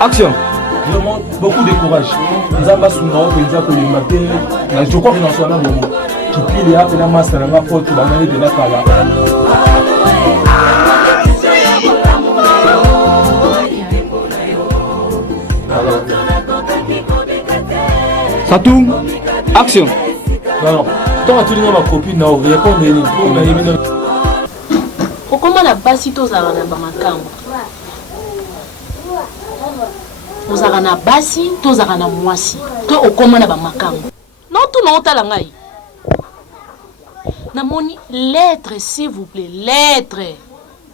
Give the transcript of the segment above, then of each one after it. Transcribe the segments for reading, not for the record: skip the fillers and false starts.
Action. Vraiment, beaucoup de courage. Nous avons sous nos pays pour les mater. Je crois que nous sommes là. Qui pile et après la masse, la main porte la main de la cala. Satou. Action. Non. Tant que tu n'as ma copine, non, répondez-nous. Comment la basi tozala na bamakambo? Tozala na basi, tozala na mwasi. To okoma na bamakambo. Non tout non tala ngai. Na moni lettre s'il vous plaît, lettre.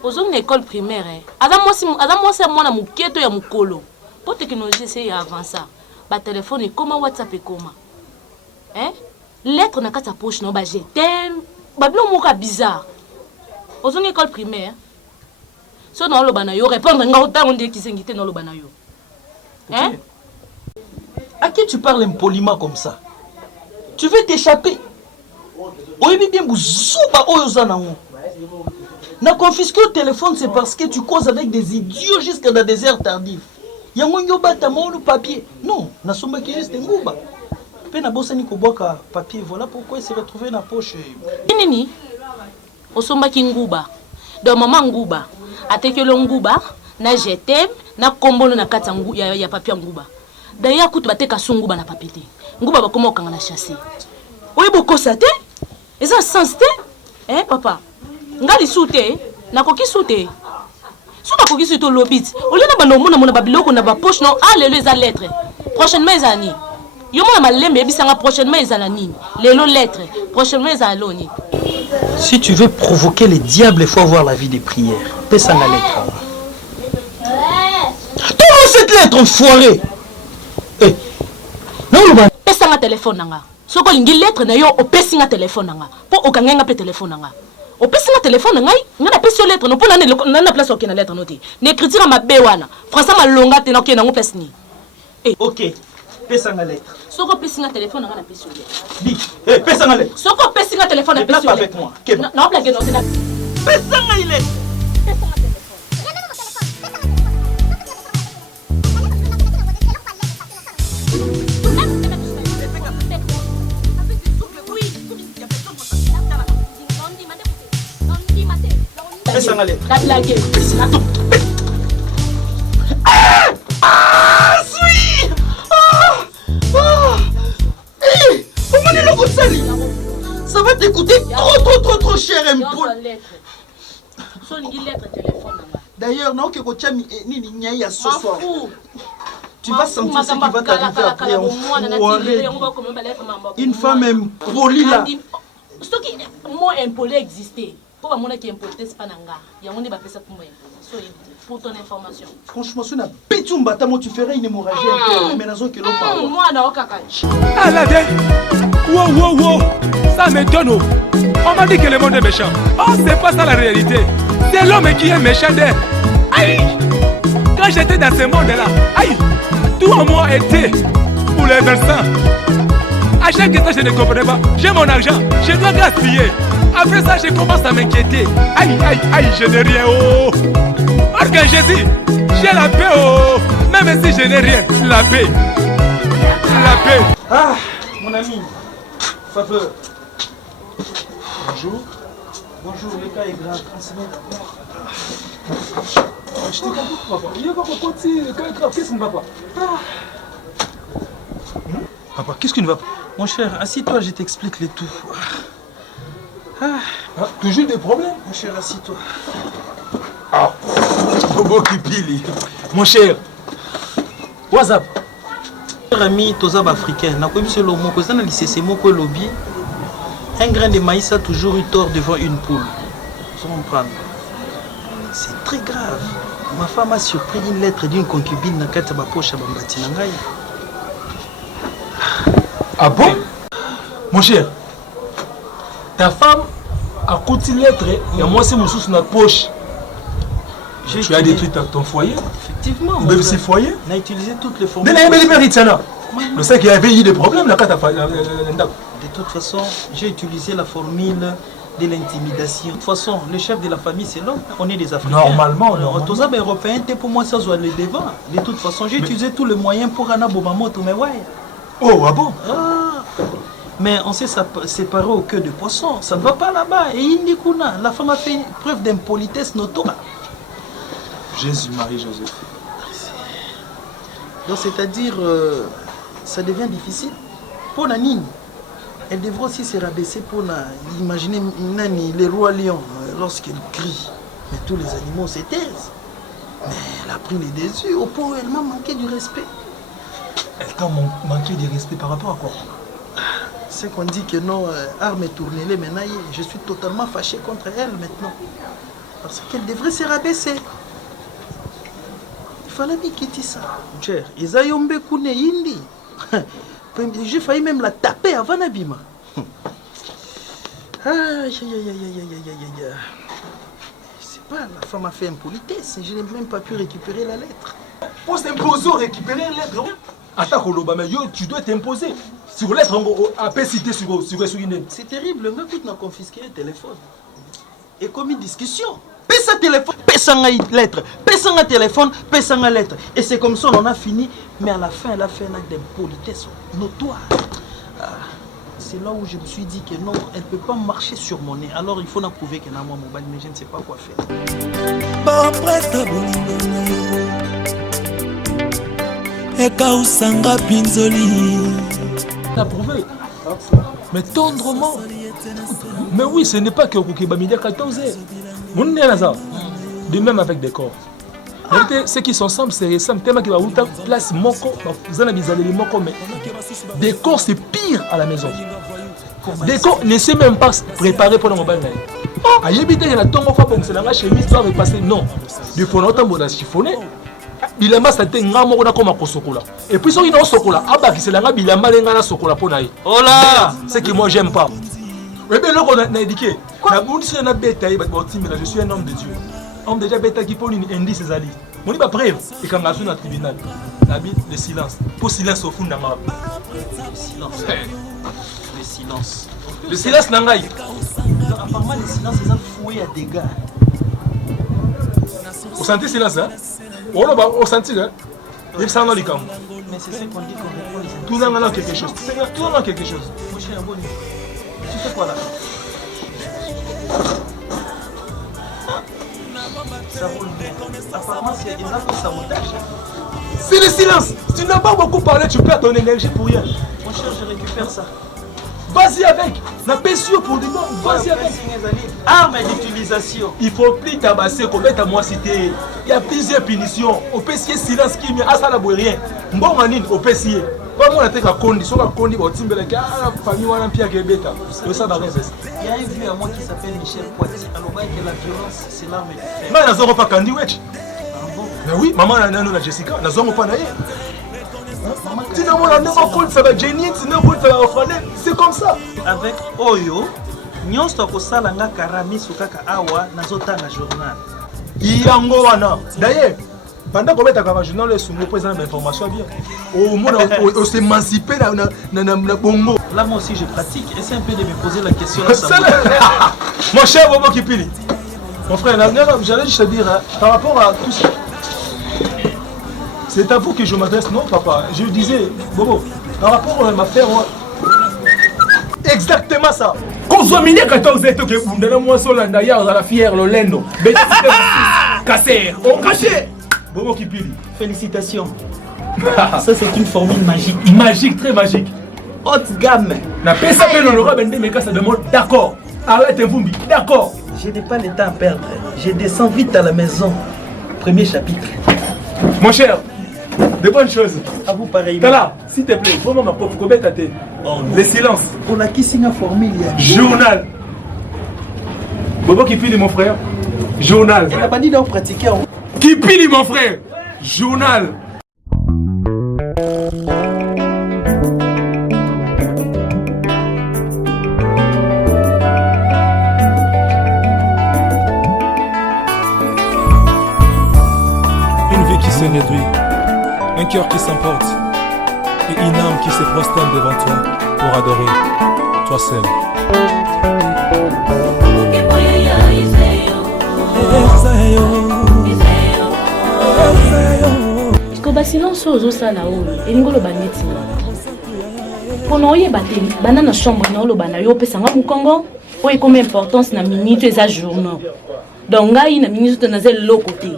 Ozong na école primaire hein. Ada mwasi mwana muketo ya mukolo. Po technologie c'est avancé. Ba téléphone comment WhatsApp comment? Hein? Lettre na kata poche no ba je t'aime. Ba bilo moka bizarre. Aux écoles primaires, si on a le banayo, répondre on dit qu'ils sont dans le banayo. Hein? À qui tu parles impoliment comme ça? Tu veux t'échapper? Oui, bien, na confisqué le téléphone, c'est parce que tu causes avec des idiots jusqu'à dans des heures tardives. Yango bata mon papier. Non, na somba qui juste ngouba. Pe na bossa ni koboka papier, voilà pourquoi il s'est retrouvé dans la poche. Nini? Osomba kinguba. Donc maman nguba. Atekelo nguba na je t'aime na kombolo na kata ya papier nguba. D'ailleurs kutu bateka sunguba na papier te. Nguba bakoma okanga na chasser. Oye bokosa te? Eza sens te? Hein papa? Ngali soute na koki soute. Soute koki soute lobit. Ole na bano mona babiloko na ba poche non alelo eza lettre. Prochainement ezani. Yo mona malembe ebisanga prochainement ezala nini? Lelo lettre. Prochainement ezala loni. Si tu veux provoquer les diables, il faut avoir la vie des prières. Pèse la lettre. Donne-moi cette lettre, enfoiré. Eh, non, pèse un téléphone nanga. Si tu as une lettre, tu pèse un téléphone nanga. Pour aucun un téléphone nanga. Tu pèse un téléphone nanga. Tu pèse une lettre. Tu peux pas place aucune lettre notée. N'écriture ma béwana. Français ma longa te na na pèse ni. Ok. Pèse la lettre. Si tu pèse un téléphone nanga na pèse une lettre. Dis, eh, pèse la lettre. Si tu pèse un téléphone na pèse une lettre. Avec moi. Non, blague non, c'est la. Pèse la lettre. La blague. Ah, oui. Hé, comment est le Gossali? Ça va te coûter trop cher, Mpol. D'ailleurs, non, que Kochami ni niaïa ce soir. Tu vas sentir ce qui va t'arriver après. Une femme impolie là. Ce qui mot impoli existait. Pour moi qui importait c'est pas nanga. Il y a on est pas ça pour moi. Pour ton information. Franchement, si on a pétumba, tu ferais une hémorragie interne. Mais nazo que l'on parle. Moi na okaka. Alade. Wow. Ça m'étonne. On m'a dit que le monde est méchant. Oh, c'est pas ça la réalité. C'est l'homme qui est méchant d'elle. Aïe. Quand j'étais dans ce monde-là, aïe. Tout en moi était pour les versants. À chaque instant, je ne comprenais pas. J'ai mon argent, je dois gaspiller. Après ça, je commence à m'inquiéter. Aïe, je n'ai rien. Oh. Or que Jésus, j'ai la paix. Oh. Même si je n'ai rien, la paix. La paix. Ah, mon ami, Faveur. Bonjour. Bonjour, le cas est grave. Je te comprends pas. Il y a pas qu'est-ce qui ne va pas? Papa, qu'est-ce qui ne va pas? Mon cher, assis-toi, je t'explique le tout. Toujours des problèmes? Mon cher, assis-toi. Bobo qui pile. Mon cher, WhatsApp. Cher ami, Tozab africain, n'a pas vu ce mot, que ça n'a lycée, mot lobby. Un grain de maïs a toujours eu tort devant une poule. Vous comprenez? C'est très grave. Ma femme a surpris une lettre d'une concubine dans la poche à Bambati Nangaï. Ah bon? Mon cher, ta femme a coûté une lettre et moi c'est mon sous dans la poche. Tu as détruit ton foyer? Effectivement. Même si foyer? On a utilisé toutes les formules. Le sait qu'il y avait eu des problèmes là quand tu as fait. De toute façon, j'ai utilisé la formule de l'intimidation. De toute façon, le chef de la famille, c'est l'homme. On est des Africains. Normalement. Tous les Européens, pour moi, ça doit aller devant. De toute façon, j'ai utilisé tous les moyens pour Anna Bomamoto, mais ouais. Oh, ah bon? Mais on s'est séparé au cœur de poisson. Ça ne va pas là-bas. Et Indikuna, la femme a fait une preuve d'impolitesse notoire. Jésus, Marie, Joseph. Donc, c'est-à-dire, ça devient difficile. Pour Nanine, elle devrait aussi se rabaisser pour imaginer Nani, le roi lion, lorsqu'elle crie. Mais tous les animaux se taisent. Mais elle a pris les déçus au point où elle m'a manqué du respect. Elle t'a manqué de respect par rapport à quoi? C'est qu'on dit que non, arme est tournée, maintenant, je suis totalement fâché contre elle maintenant. Parce qu'elle devrait se rabaisser. Il fallait bien quitter ça. Cher, Isayombe Kune Indi. J'ai failli même la taper avant Nabima. C'est pas, la femme a fait impolitesse. Je n'ai même pas pu récupérer la lettre. Pour s'imposer, récupérer une lettre. Attends, mais yo, tu dois t'imposer. Sur lettre, on peut citer sur une. C'est terrible, le gars qui m'a confisqué un téléphone. Et comme une discussion. Pèse un téléphone, pèse un lettre, pèse un téléphone, pèse un lettre. Et c'est comme ça on a fini. Mais à la fin, elle a fait un acte d'impolitesse notoire. C'est là où je me suis dit que non, elle ne peut pas marcher sur mon nez. Alors il faut la prouver qu'elle a moi mobile, mais je ne sais pas quoi faire. T'as prouvé. Mais tendrement. Mais oui, ce n'est pas que Kukibamidia 14 ans. De même avec des corps. Ceux qui sont ensemble, c'est récent. Tellement qu'il va vous place moko, vous en avez les moko, mais des corps c'est pire à la maison. Des corps ne sait même pas préparer pour le mobile. Ayébité, il y a tombe fois pour que la chemise doit repasser. Non. Du point autant pour la chiffonner. Bilamba ça t'est ngamo on a comme un sokola. Et puis ça il a sokola. Ah bah qui c'est la bilamba lenga na sokola pour naï. Oh là, c'est que moi j'aime pas. Mais bien là on a indiqué. La bonne c'est un bêta je suis un homme de Dieu. Homme déjà bêta qui pose une indice ali. Mon pas preuve et quand on a dans le tribunal. L'habit de silence. Pour silence au fond de ma. Le silence. Le silence. Le silence nangai. Apparemment le silence ils ont fouillé à dégâts. Vous sentez silence hein? On sentit hein? Il s'en a les camps. Mais c'est ce qu'on dit qu'on répond les tout le monde a quelque chose. Tout le monde a quelque chose. Mon cher Boni, tu fais quoi là? Ça roule bien. Apparemment c'est des actes de sabotage. C'est le silence. Tu n'as pas beaucoup parlé, tu perds ton énergie pour rien. Mon cher, je récupère ça. Vas-y avec. La passion pour des gens. Vas-y avec. Arme d'utilisation. Il faut plus tabasser comme à moi cité. Il y a plusieurs punitions. Au PC silence qui met à ça la rien. Bon manine au PC. Pas moi la tête à condi, soit à condi au timbele qui a la famille ou un pire que bêta. C'est ça dans il y a un vieux à moi qui s'appelle Michel Poitiers. Alors que la violence c'est l'arme de fer. Mais n'a pas kandi wesh. Mais oui, maman n'a la Jessica, n'a pas naïe. C'est comme ça. Avec Oyo, nous sommes salanga karami sukaka awa nazotanga journal. Iyangoana. D'ailleurs, pendant qu'on met un journal, les sous présent d'informations bien. Au moins, on s'émanciper dans bongo. Là, moi aussi, je pratique. Essaye un peu de me poser la question. Mon cher Bobo Kipili, mon frère, j'allais juste te dire, par rapport à tout ça. C'est à vous que je m'adresse, non papa? Je disais, Bobo, par rapport à ma frère, exactement ça. Quand vous avez 14 ans, que vous avez moi sur la fière, le lendo, casser, on caché. Bobo Kipili, félicitations. Ça, c'est une formule magique. Magique, très magique. Haute gamme. La personne qui l'honorable Bendé Meka, ça demande d'accord. Arrête un Vumbi, d'accord. Je n'ai pas le temps à perdre. Je descends vite à la maison. Premier chapitre. Mon cher, de bonnes choses. À vous pareil. Tala, s'il te plaît, vraiment ma pauvre Kobet à te. Le silence. On a qui signe formule. Journal. Bobo Kipili, mon frère. Journal. Elle n'a pas dit d'en pratiquer. Kipili, mon frère. Journal. Une vie qui se réduit. Un cœur qui s'emporte et une âme qui se prosterne devant toi pour adorer toi seul. Parce que silence aux ça là-haut et ngolo baneti pour oyeba te bana na chambre na lo bana yo pesa nga mukongo oye comme importance na minute eza journaux donc ngai na minute na zel lo côté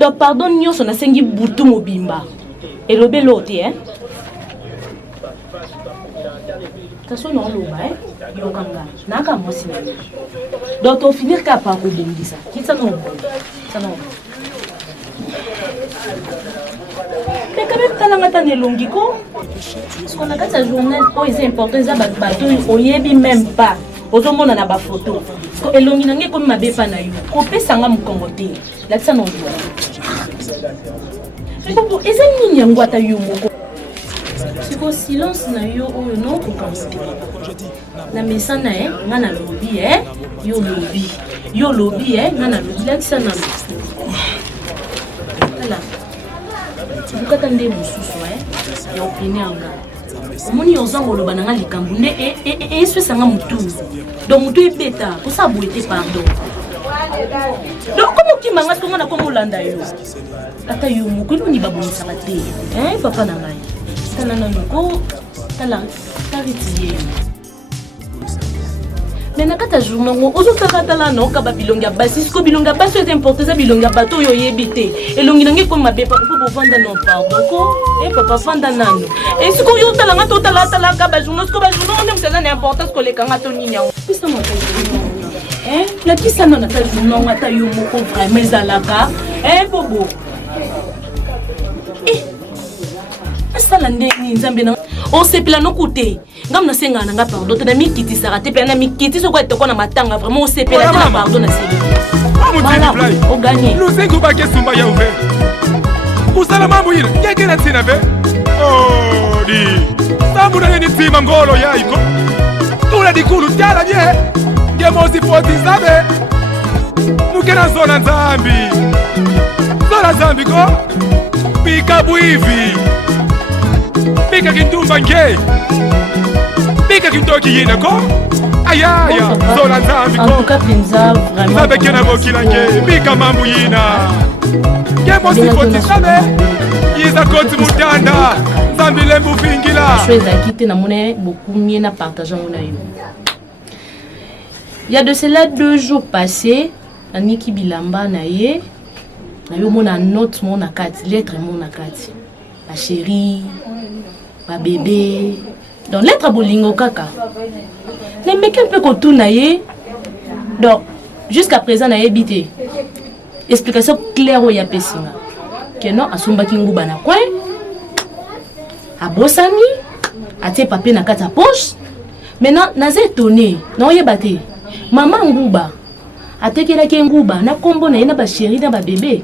donc pardon nyonso na sengi butu mobimba elobe lote hein taso na lo ba yo kanga naka mosi na donc to finir ka pa ko bongisa kitsa no ça non. Mais quand même, tu as un longi ko. Parce qu'on a quand sa journée, c'est important, ça bateau, on y est même pas. Aux hommes on a ba photo. Parce que longi n'engé comme ma bépa na yo. Kopé sanga mukongote. Là ça non. Mais bon, et ça ni nyangwa ta yo moko. C'est quoi silence na yo o non ko kongote. Na mesana ngana lobby yo lobby ngana lobby là ça non. Là. Tu peux t'attendre mususu ya opinion nga. Omoni ozango loba nanga likambu nde e sanga mutu. Donc mutu ebeta ko sa boete pardon. Donc comment ki manga to ngana ko molanda yo. Ata yo mukulu ni babonisa te. Papa na ngai. Tala na noko tala taritiye. Mais nakata journaux ozo takatala no ka babilonga basi ko bilonga basi est important ça bilonga bato yo yebite elongi nangi ko mabe pa ko vanda non pardon ko papa vanda nano et ce ko yo tala nga to tala ka ba journaux ko ba journaux on aime ça n'importance ko le kanga to ninya pisa mo la pisa na ta journaux ngata yo moko vraiment zalaka bobo ça la ni nzambe na on se plano côté ngam na senga nga pardon te na mikiti sarate pe na mikiti so ko etoko na matanga vraiment on se pela na pardon na senga on gagne nous sengo ba ke sumba ya ouvert usala mambo yile keke na tsina ve oh di sabu na ni tsima ngolo ya iko tula dikulu tala bie ngemo si foti sabe mukena zona nzambi ko pika buivi pika kintumba nge pika kintoki yina ko aya zona nzambi ko en tout cas penza vraiment sabe kena bokila nge pika mambu yina ngemo si foti sabe yiza koti mutanda nzambi lembu fingila chose à quitter na mona beaucoup mieux na partageant mona yo. Il y a de cela 2 jours passés Aniki Bilamba na ye na yo mona note mona kati lettre mona kati ma chérie ma bébé donc lettre bolingo kaka les mecs un peu kotu na ye donc jusqu'à présent na yebité explication claire o ya pesinga que non asumba kinguba na coin abosani atie papier na kati poche maintenant naza étonné na oyebate maman nguba atekelaki nguba na kombo na ye na ba chérie na ba bébé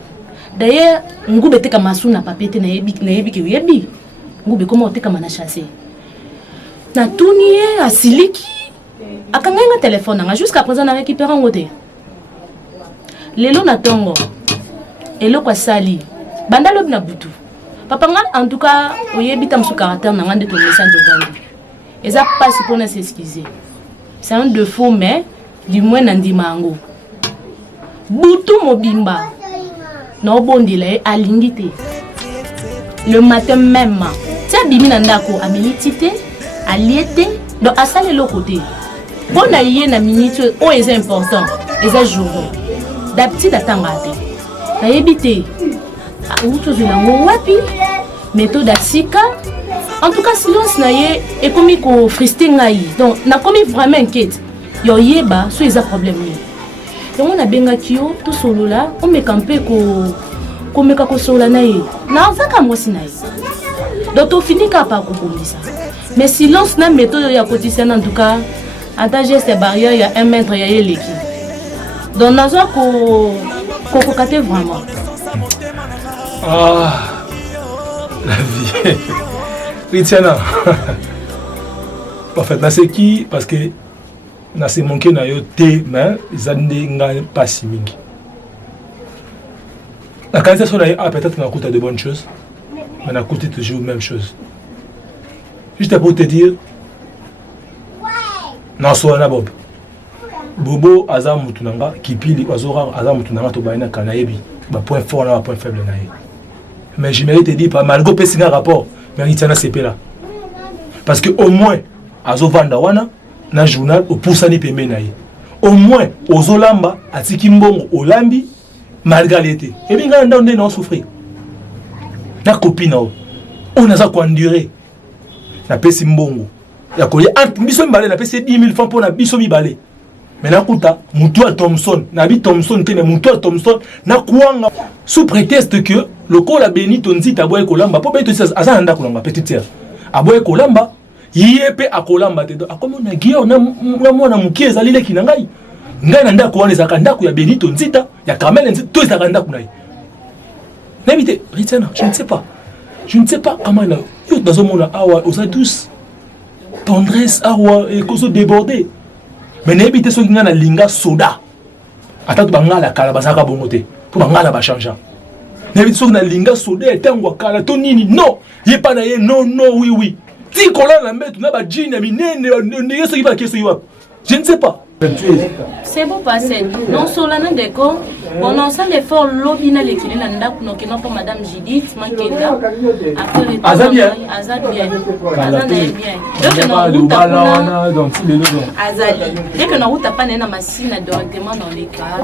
d'ailleurs nguba teka masu na papier te na yebi ki yebi ngube comment oteka mana chasser na tunier asiliki akanga nga téléphone nga jusqu'à présent na récupérer ngote lelo na tongo eloko sali bandalo na butu papa nga en tout cas oyebi tam su caractère na ngande to message de vendre eza pas pour na s'excuser c'est un défaut mais du moins nandimango butu mobimba no bondile alingite le matin même tia bimi na ndako amilitite aliete donc asale le côté bon na yé na minute o est important eza jour d'habitude atangate na yebite auto zelango wapi méthode asika en tout cas silence na ye et comme ko frusté ngai donc na komi vraiment inquiète yo yeba so eza problème ni donc on a benga kio tout solo là on me camper ko meka ko solo na ye na zaka mosi na ye donc to fini ka pa ko bomisa mais silence na méthode ya quotidien en tout cas ata geste barrière ya 1 mètre ya yeleki donc nazo ko kate vraiment la vie Ritiana en fait c'est qui parce que na c'est manqué na yo té mais zande nga pas si mingi la qualité sur la peut-être na coûte de bonnes choses mais na coûte toujours même chose juste pour te dire non soit na bob Bobo aza mutunanga kipili azora aza mutunanga to baina kanayebi ba point fort na ba point faible na ye. Mais je mérite dire pas malgré pessinga rapport mérite na CP là. Parce que au moins azovanda wana na journal au poussani pembe na ye. Au moins ozolamba atiki mbongo olambi malgré l'été. Et bien nga ndonde na souffrir. Na copine on a ça quoi endurer. Na pesi mbongo. Ya koye entre biso mbale na pesi 10 000 francs pour na biso mibale. Mais na kuta Mutua Thompson, Nabi Thompson te mais Mutua Thompson na kuanga sous prétexte que le col a béni ton dit aboye kolamba po beto ça azanda kolamba petite sœur. Aboye kolamba yepe akolamba te do akomo na gio na mwana mukie ezalile kinangai. Ngai na ndako wana ezaka ndako ya béni ton zita ya Kamel nzita to ezaka ndako nayi. N'habite Ritana, je ne sais pas. Je ne sais pas comment là yo dans un monde awa osa tous tendresse awa et cause débordé. Mais n'habite ceux qui n'ont linga soda. Attends, tu vas la cala basaka bongote. Pour bangala ba changer. N'habite ceux qui n'ont linga soda et tangwa cala tonini. Non, y pas na non oui oui. Si kola la met tu n'as pas jean mi ne ceux qui va qui je ne sais pas. C'est beau passer. Non solana déco. On a ça l'effort lobina l'équilibre là ndaku no kino pour madame Judith Makenda. Après Azabia. Azabia. Donc si les deux. Azali. Dès que nous t'as pas na machine directement dans les cas.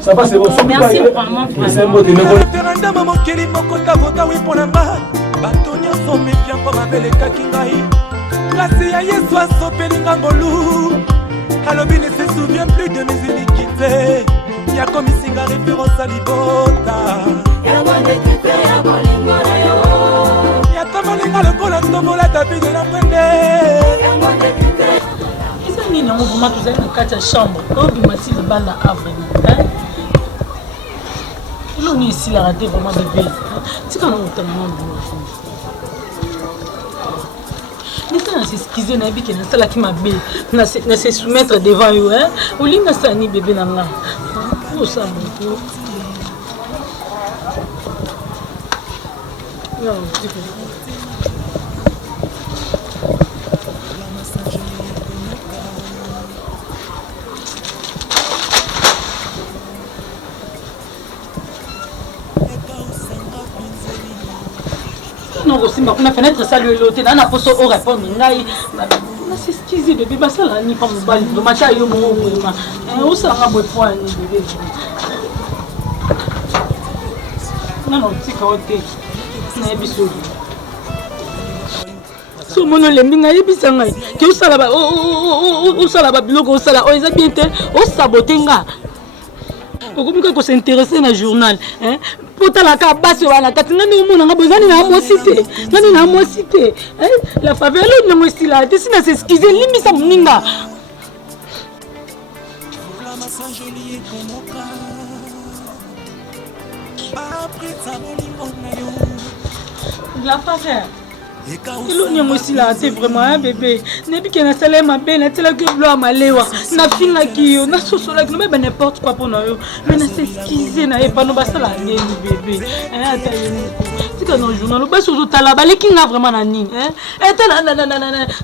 Ça va c'est bon. Merci vraiment. C'est bon de référendum mokeli moko ta vota wi pona ma. Batonya so méfiant comme abele kakingai. Grâce à Yesu asopeli ngangolu. Alobi ne se souvient plus de mes iniquités. Y'a comme ici une référence à l'ibota. Y'a tamalinga le kola tomola David de la Mwende. Isa nini yango vraiment tozali na kati ya chambre obimasi libanda avrement eloni esilaka te vraiment bebe tika na otama nisa na s'excuser na yebi ke nasalaki mabe na se soumettre devant yo olingi nasala ni bebe na nga osala moto non kosimba kuna fenêtre sali elote na poso o répondre ngai na s'excuser bébé basala ni pa mobali vraiment ta yo mo vraiment osala nga boy point ni bébé non tika ote na ebiso so mono lembi nga yebisa ngai ke osala ba biloko osala o eza bien te osabote nga okomuka ko s'intéresser na journal potalaka basi wana kati ngani omona nga bozani na mwasi te la faveur lo nyango esila te sina s'excuser limbisa moninga la faveur ilo nyango esila te vraiment bébé nebike nasala mabe natelaki bloa malewa nafingaki yo nasosolaki nomeba n'importe quoi mpona yo mais na s'excuse na ye pano basala nini bébé ata ye moko tika na journal basi ozotala baleki nga vraiment na nini ete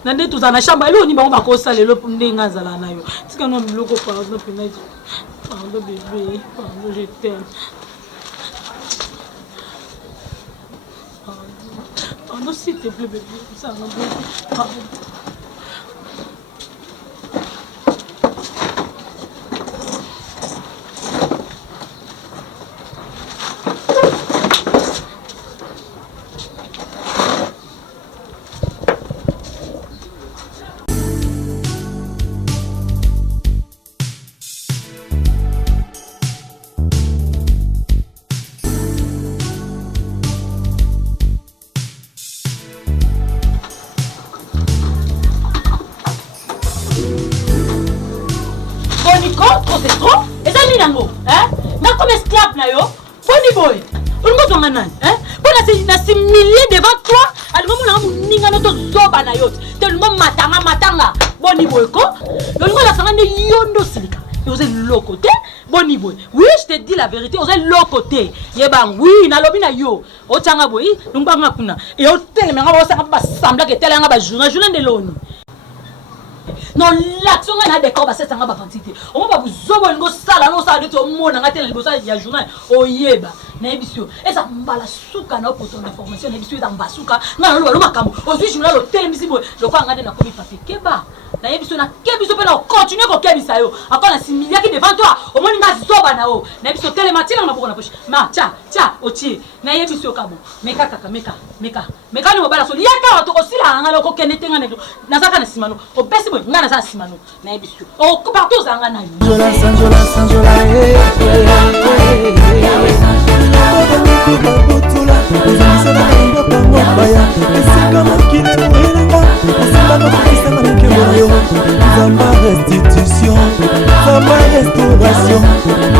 na nde tozala na chambre eloni bango bakosala elo ndenge azala na yo tika na biloko pardon pena pardon bébé pardon je t'aime. Non, s'il te plaît, bébé, ça va bien. Devant toi, à moment là, on n'a pas de zoba na yot. Tellement matanga. Boni boy ko. Le niveau la sangane yondo silika. Et vous êtes l'autre côté. Boni boy. Oui, je te dis la vérité. Vous êtes l'autre côté. Yebang oui, na lobi na yo. O tanga boy. Donc ba ngakuna. Et au tel mais ngaba sanga ba sambla ke tel ngaba journal de loni. Non, l'action on a des corps, c'est ça va quantité. On va vous zober une salle, non ça de tout le monde, on a tellement de choses, il y a journal, oh yeba, n'ébissio. Et ça mbala souka na pour ton information, n'ébissio dans basuka, non le makambo. Aujourd'hui journal le télémisimo, le quoi on a na komi papier keba. N'ébissio na kebiso pe na continuer ko kebisa yo. Encore na 6 milliards qui devant toi, au moins na zoba na o. N'ébissio télématique na pour na poche. Ma tia, otie, n'ébissio kabo. Meka ni mobala so yaka to osila ngalo ko kenetenga ne. Nazaka na simano. O besi boy ngana za simano. Na ebisu. O partout za ngana yo. Sanjola restitution, Zamba restauration.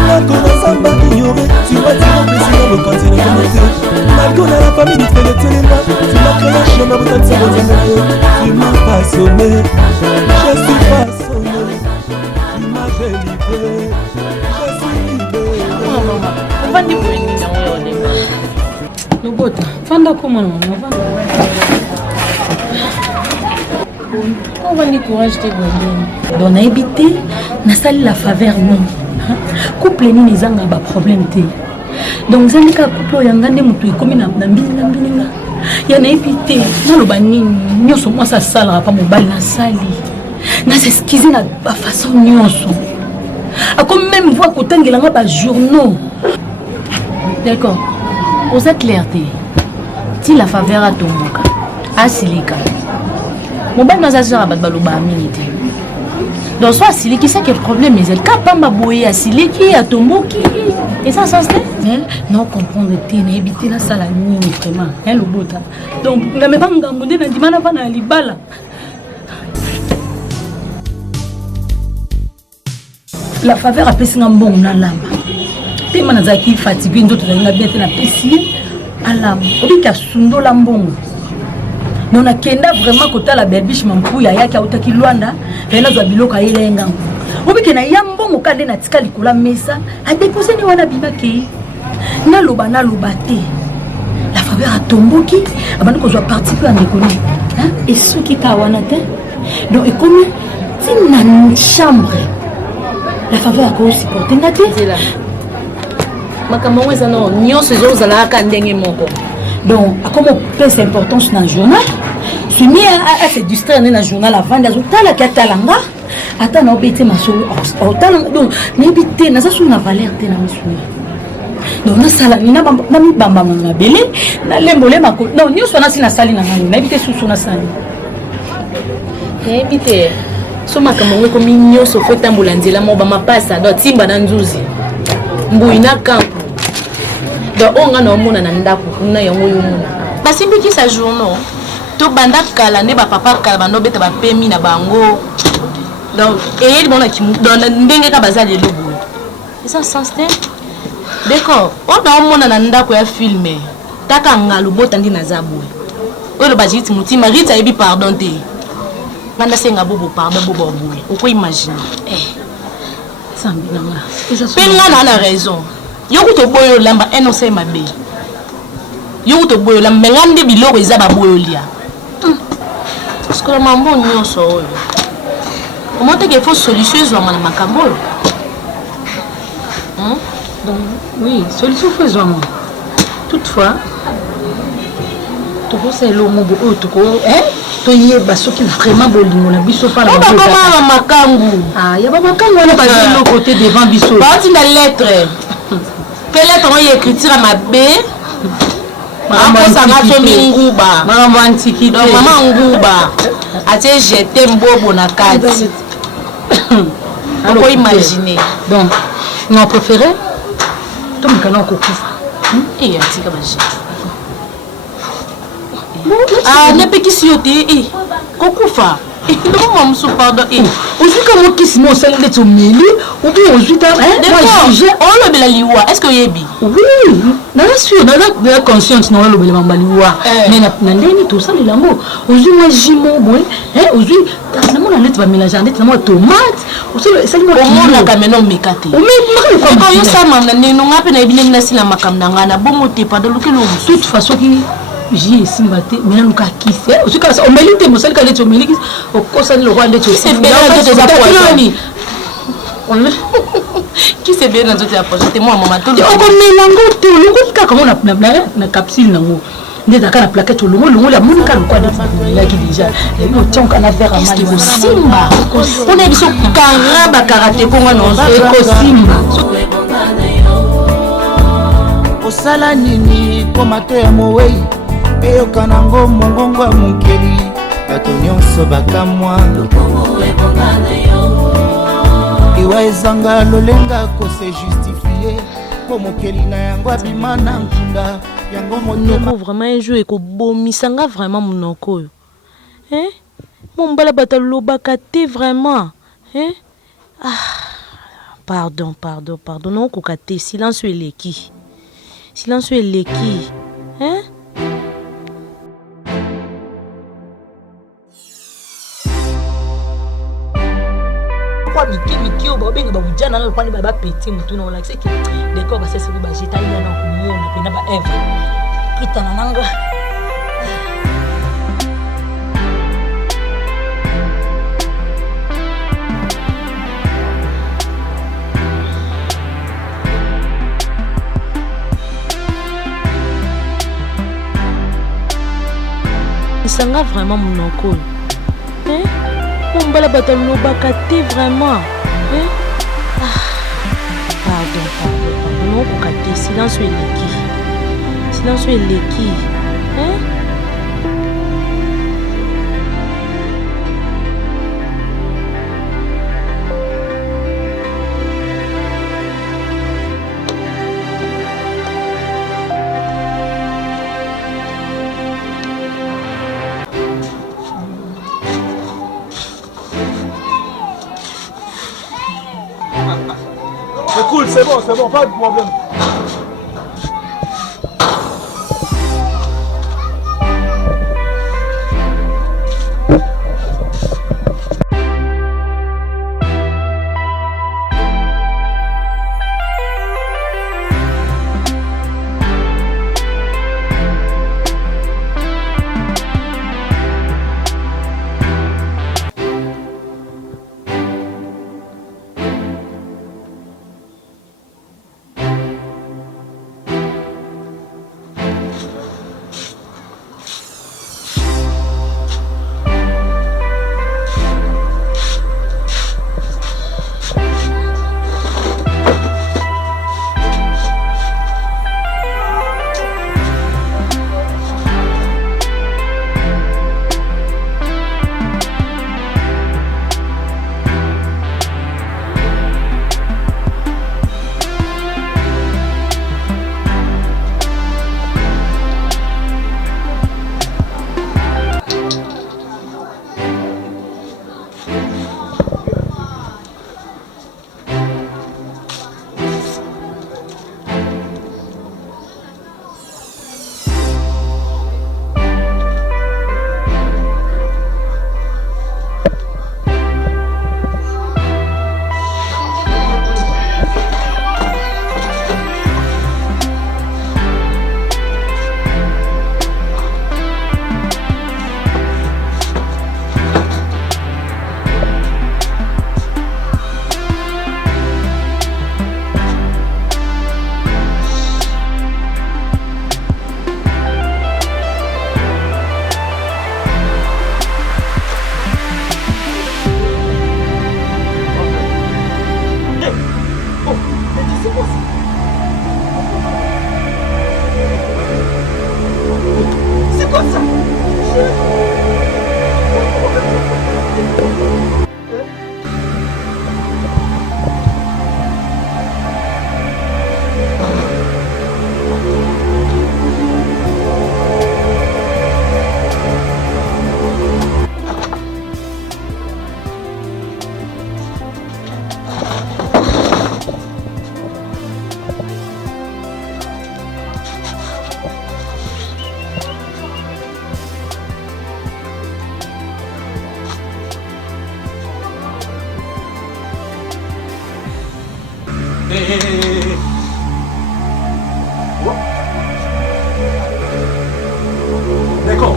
La Zamba ignoré, tu m'as dit remplacer le continent connecté. Malgré la famille, tu fais le téléma. Tu m'as créé un chemin pour t'en savoir. Tu m'as façonné, je suis façonné. Tu m'as délivré, je suis libéré. On va dire pour une mission. No bota, fanda como não, on va ni courage de bonheur. Donc na habité, na salle la faveur non. Couple ni nizanga ba problème té. Donc zali ka couple yangande mutu ikomi na mbinga. Ya na habité, na lo bani nyoso moi ça sala pa mobile na sali. Na s'excuser na ba façon nyoso. A comme même voir kotangela nga ba journaux. D'accord. Aux clarté, si la faveur a tombé, à Silika, mon bain n'a pas de baloba minité. Donc, soit Siliki, c'est quel problème, mais elle n'a pas maboué à Siliki, à Tomboki. Et ça, ça se fait. Non, comprendre, tu es habité la salle à nuit, vraiment. Hein, le beau temps. Donc, la même pas m'gamboudé, n'a dit, mana pas na libala. La faveur a fait un bon na lama. Te manazaki fatigué ndoto na bien na pesi alam obika sundo la mbongo non akenda vraiment kota la berbiche mampu ya yaki autaki Luanda ena za biloko ayelenga obika na ya mbongo kande na tika likola mesa a déposer ni wana bimake na loba te la faveur a tomboki abandi ko zo participer à déconner hein et ceux qui ta wana te donc et comme ti na chambre la faveur a ko supporter ngate makambo ngweza no nyonso ezozala aka ndenge moko donc comme pèse importance dans le journal je mis à se distraire dans le journal avant d'azotala ki atalanga ata na obete masolo otala donc nebite na sasu na valeur te na misuna donc na sala ni na mi bamba na belé na lembole mako non nyonso na sina sali na ngani nebite susu na sali nebite so makambo ngwe ko mi nyonso fo tambola nzela mo ba mapasa do timba na nzuzi mbuina kampo donc on a nomona na ndako na yango yomona basimbiki sa journaux to banda kala ne ba papa kala bando beta ba pemi na bango donc et bon ki dans ndenge ka bazali lobo ça sens te d'accord on a omona na ndako ya filmer taka ngalo botandi na zabwe oyo bajiti mutima rita ebi pardon te banda senga bobo pardon bobo boye uko imagine sambi nanga penga na raison yoko to boyo lamba enose mabe yoko to boyo lamba ngande biloko ezaba boyo lia parce que mambo nyonso oyo comment te faut solution zo na makambo donc oui solution faut zo toutefois to ko c'est le mot o to ko to yeba soki vraiment bolingo na biso pa na makangu ya ba makangu na ba de côté devant biso ba ti na lettre peut-être on y écriture à ma b ça va so minguba maman antiquité donc maman nguba atie jeter mbobo na kati on peut imaginer donc non préféré to mkana ko kufa et atika ba ne peut qui sioter kokufa non mon pardon aussi comme qui se montre les tomeli ou bien aussi ta moi juger on le bela liwa est-ce que yebi oui na sûr na la conscience non le bela mambaliwa mais na ndeni tout ça les lambo aujourd'hui moi jimo boy aujourd'hui na mon lettre va mélanger na moi tomate aussi ça moi on a kameno mekate o mais ko yo sama na neno ngape na ebine na sila makamna ngana bomo te pa de lokelo toute façon qui J'ai simbaté, mais on a kiffé. Au cas où on mélite, on sait qu'elle est au mélite, au cours de le roi de Dieu. C'est bien dans tes approches. Qui c'est bien dans tes approches? C'est moi, maman. On mélange tout le cas comme on a na capsule nango. Ndeka na plaquette le longo la monika le quoi de la qui déjà. Et on tient qu'on a faire un mal au simba. On est biso karaba karaté konga non ko simba. Osala nini po mato ya mowei eyoka nango mongongo ya mokeli bato nyonso bakamwa iwa ezanga lolenga kose justifie po mokeli na yango abima na nkunda yango motema vraiment un jour ekobomisanga vraiment monoko oyo mombala bato alobaka te vraiment pardon naokoka te silence eleki silence eleki miki oyo babenga babujana na kwani baba petit mutu na olakise ki deko basese ba jeta ina na kumona pena ba eva kitana nanga isanga vraiment monoko mombala bato alobaka te vraiment pardon naokoka te silence eleki Cool, c'est bon, pas de problème.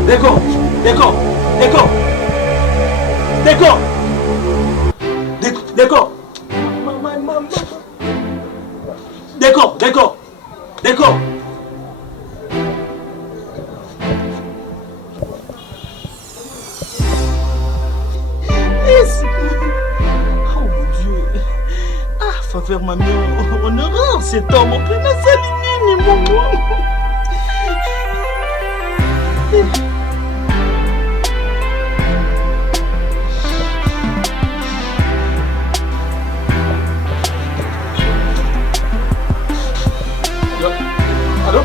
D'accord. Oh mon Dieu. Ah, faveur mamie, on horreur cet homme. On peut pas s'aligner, mon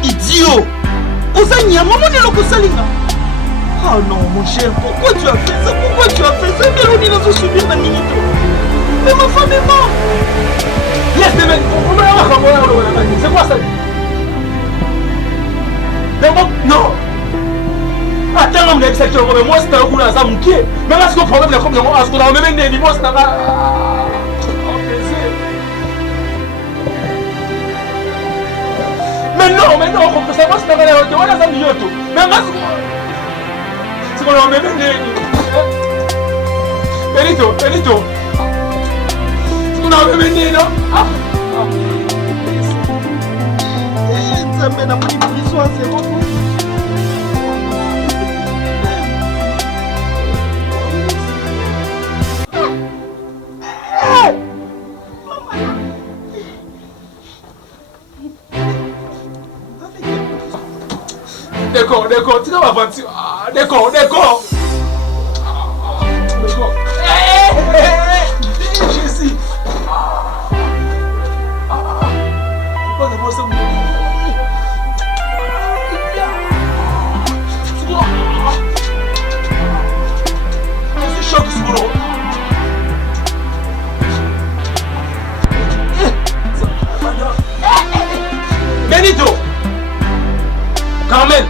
idiot! Osania, maman n'est pas salinga. Oh non, mon cher, pourquoi tu as fait ça? Mais on est dans ce subir la minute. Mais ma femme est morte. Laisse-les mettre. C'est quoi ça? Non. Attends, on est exactement. Mais moi, c'est un coup dans ça, mon pied. Mais là, ce qu'on problème, là, comme on a même des niveaux, c'est un mais non, on peut savoir si tu as l'air de voir ça, mais c'est qu'on a même des Benito. On a même des non? Ça mène à mon prison à zéro. D'accord, tu vas avancer. D'accord. Jésus. Pourquoi d'abord ça? C'est choc, c'est bon. Benito. Carmen.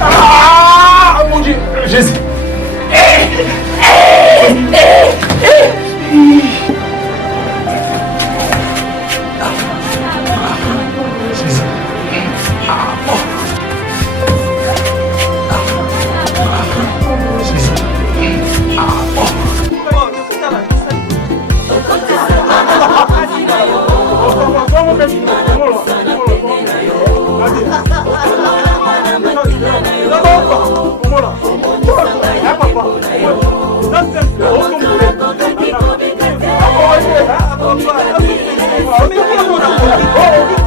Ah, mon Dieu, Jésus. Oh,